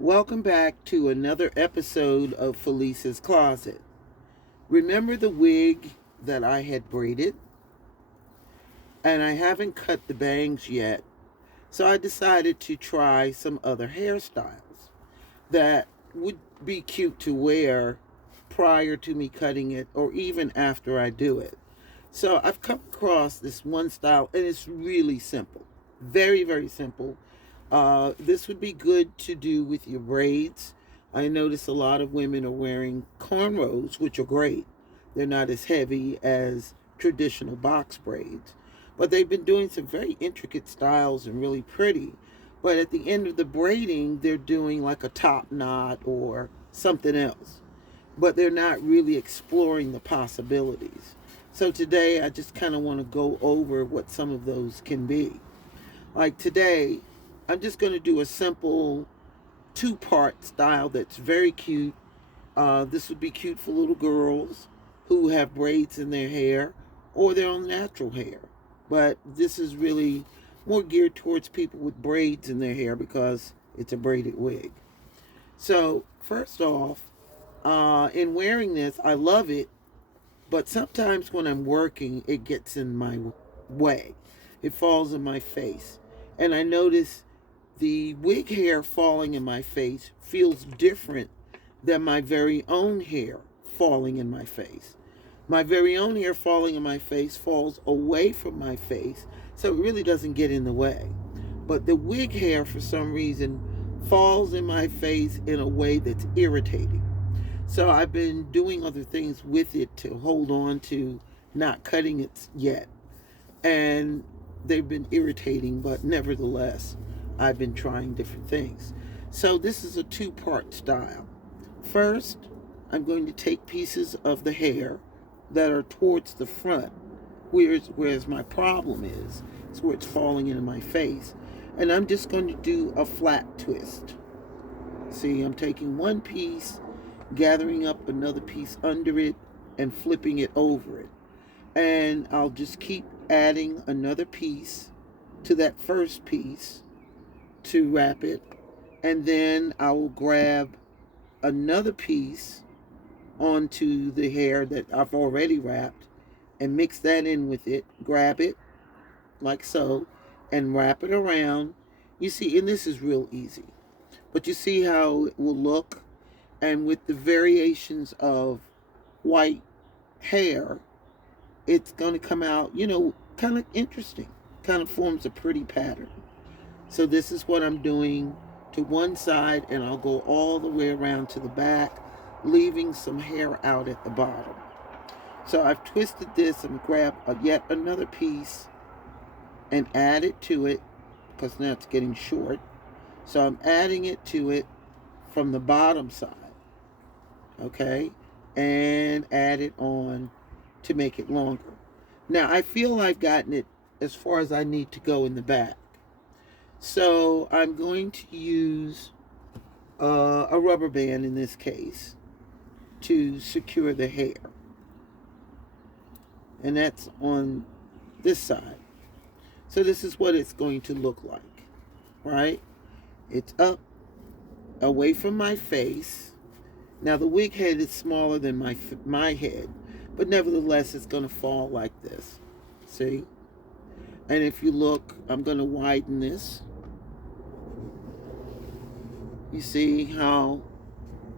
Welcome back to another episode of Felice's Closet. Remember the wig that I had braided? And I haven't cut the bangs yet, so I decided to try some other hairstyles that would be cute to wear prior to me cutting it or even after I do it. So I've come across this one style and it's really simple. Very, very simple. This would be good to do with your braids. I notice a lot of women are wearing cornrows, which are great. They're not as heavy as traditional box braids. But they've been doing some very intricate styles and really pretty. But at the end of the braiding, they're doing like a top knot or something else. But they're not really exploring the possibilities. So today, I just kind of want to go over what some of those can be. Like today, I'm just going to do a simple two-part style that's very cute. This would be cute for little girls who have braids in their hair or their own natural hair. But this is really more geared towards people with braids in their hair because it's a braided wig. So first off, in wearing this, I love it, but sometimes when I'm working, it gets in my way. It falls in my face. And I notice the wig hair falling in my face feels different than my very own hair falling in my face. My very own hair falling in my face falls away from my face, so it really doesn't get in the way. But the wig hair, for some reason, falls in my face in a way that's irritating. So I've been doing other things with it to hold on to not cutting it yet. And they've been irritating, but nevertheless, I've been trying different things. So this is a two-part style. First, I'm going to take pieces of the hair that are towards the front, whereas my problem is where it's falling into my face. And I'm just going to do a flat twist. See, I'm taking one piece, gathering up another piece under it, and flipping it over it. And I'll just keep adding another piece to that first piece to wrap it. And then I will grab another piece onto the hair that I've already wrapped and mix that in with it, grab it like so, and wrap it around. You see, and this is real easy, but you see how it will look, and with the variations of white hair, it's going to come out, kind of interesting, kind of forms a pretty pattern. So this is what I'm doing to one side, and I'll go all the way around to the back, leaving some hair out at the bottom. So I've twisted this and grabbed yet another piece and add it to it, because now it's getting short. So I'm adding it to it from the bottom side, okay, and add it on to make it longer. Now I feel I've gotten it as far as I need to go in the back. So I'm going to use a rubber band in this case to secure the hair. And that's on this side. So this is what it's going to look like, right? It's up away from my face. Now the wig head is smaller than my head, but nevertheless it's going to fall like this. See? And if you look, I'm going to widen this. You see how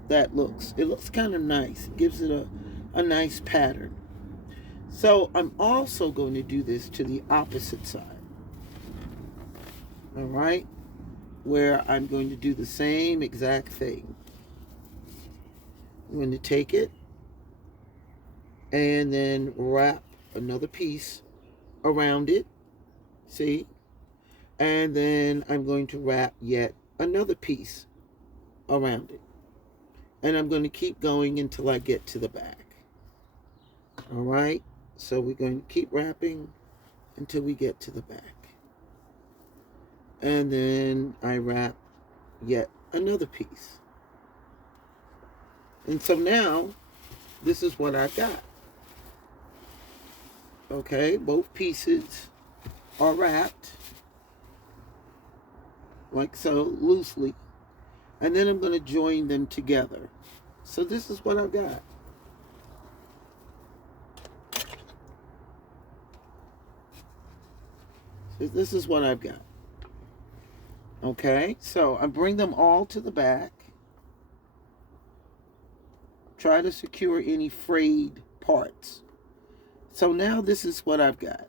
that looks? It looks kind of nice. It gives it a nice pattern. So I'm also going to do this to the opposite side. All right? Where I'm going to do the same exact thing. I'm going to take it and then wrap another piece around it. See? And then I'm going to wrap yet another piece around it. And I'm going to keep going until I get to the back. All right? So we're going to keep wrapping until we get to the back. And then I wrap yet another piece. And so now, this is what I've got. Okay, both pieces are wrapped like so, loosely. And then I'm going to join them together. So this is what I've got. So this is what I've got. Okay, so I bring them all to the back. Try to secure any frayed parts. So now this is what I've got.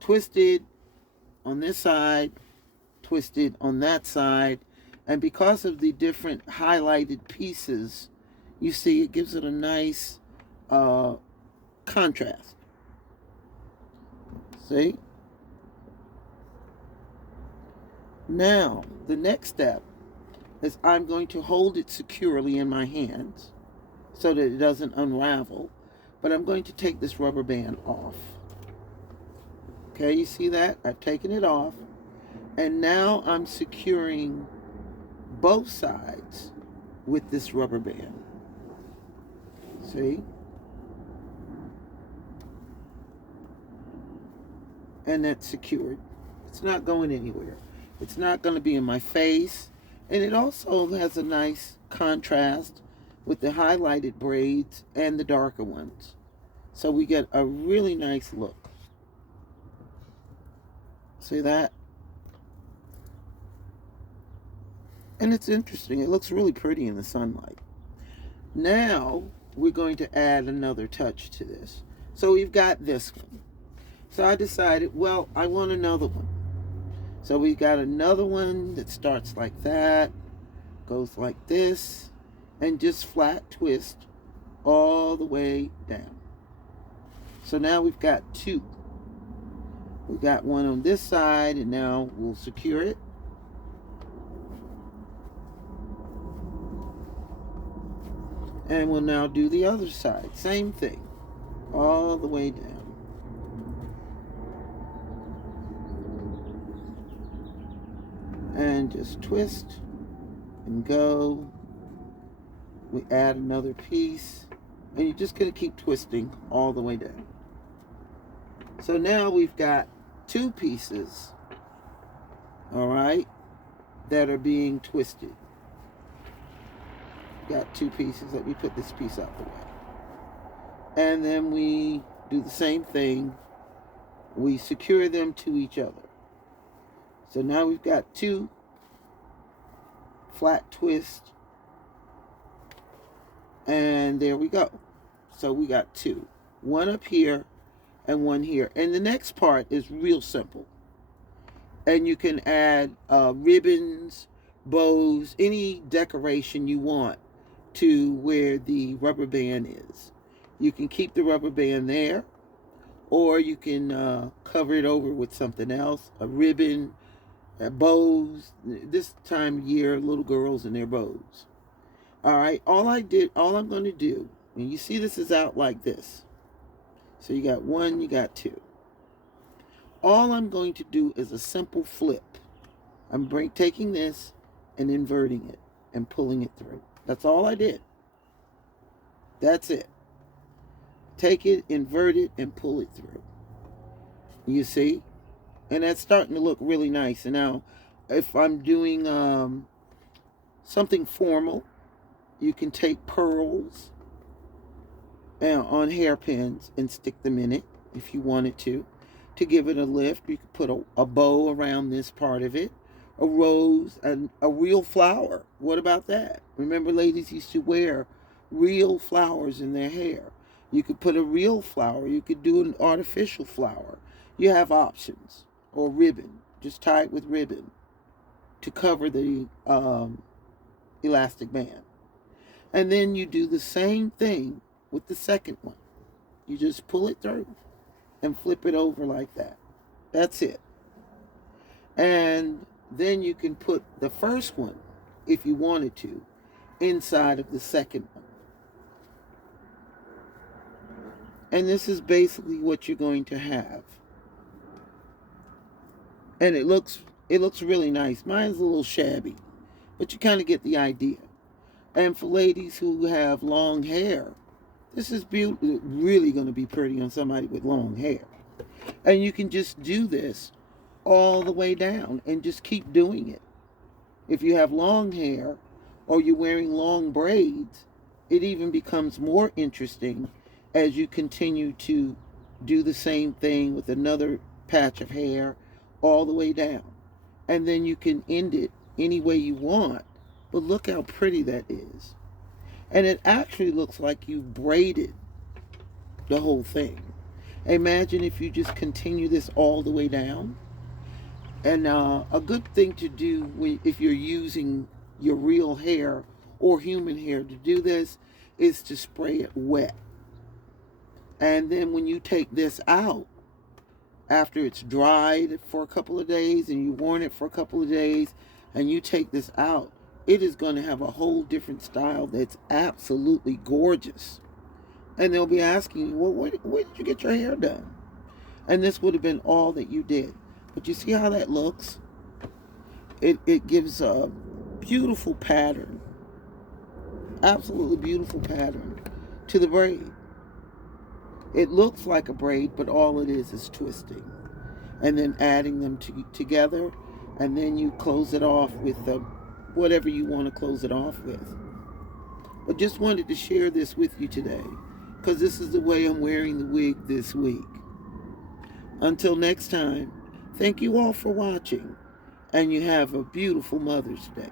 Twisted on this side, twisted on that side. And because of the different highlighted pieces, you see it gives it a nice contrast. See? Now, the next step is I'm going to hold it securely in my hands so that it doesn't unravel. But I'm going to take this rubber band off. Okay, you see that? I've taken it off. And now I'm securing both sides with this rubber band. See? And that's secured. It's not going anywhere. It's not going to be in my face. And it also has a nice contrast with the highlighted braids and the darker ones. So we get a really nice look. See that? And it's interesting. It looks really pretty in the sunlight. Now we're going to add another touch to this. So we've got this one. So I decided, well, I want another one. So we got another one that starts like that, goes like this, and just flat twist all the way down. So now we've got two. We got one on this side, and now we'll secure it. And we'll now do the other side. Same thing. All the way down. And just twist and go. We add another piece. And you're just going to keep twisting all the way down. So now we've got two pieces, all right, that are being twisted. Got two pieces. Let me put this piece out the way. And then we do the same thing. We secure them to each other. So now we've got two flat twists. And there we go. So we got two. One up here and one here. And the next part is real simple. And you can add ribbons, bows, any decoration you want to where the rubber band is. You can keep the rubber band there, or you can cover it over with something else, a ribbon, bows. This time of year, little girls and their bows. All right, all I'm going to do, and you see this is out like this. So you got one, you got two. All I'm going to do is a simple flip. I'm taking this and inverting it and pulling it through. That's all I did. That's it. Take it, invert it, and pull it through. You see? And that's starting to look really nice. And now, if I'm doing something formal, you can take pearls on hairpins and stick them in it if you wanted to give it a lift. You could put a bow around this part of it, a rose, and a real flower. What about that? Remember, ladies used to wear real flowers in their hair. You could put a real flower. You could do an artificial flower. You have options. Or ribbon. Just tie it with ribbon to cover the elastic band. And then you do the same thing with the second one. You just pull it through and flip it over like that. That's it. And then you can put the first one, if you wanted to, inside of the second one. And this is basically what you're going to have. And it looks really nice. Mine's a little shabby, but you kind of get the idea. And for ladies who have long hair, this is really going to be pretty on somebody with long hair. And you can just do this all the way down and just keep doing it. If you have long hair or you're wearing long braids, it even becomes more interesting as you continue to do the same thing with another patch of hair all the way down. And then you can end it any way you want. But look how pretty that is. And it actually looks like you braided the whole thing. Imagine if you just continue this all the way down. And a good thing to do if you're using your real hair or human hair to do this is to spray it wet. And then when you take this out, after it's dried for a couple of days and you've worn it for a couple of days, and you take this out, it is going to have a whole different style that's absolutely gorgeous. And they'll be asking you, well, where did you get your hair done? And this would have been all that you did. But you see how that looks? It gives a beautiful pattern, absolutely beautiful pattern to the braid. It looks like a braid, but all it is twisting. And then adding them together, and then you close it off with whatever you want to close it off with. But just wanted to share this with you today, because this is the way I'm wearing the wig this week. Until next time, thank you all for watching, and you have a beautiful Mother's Day.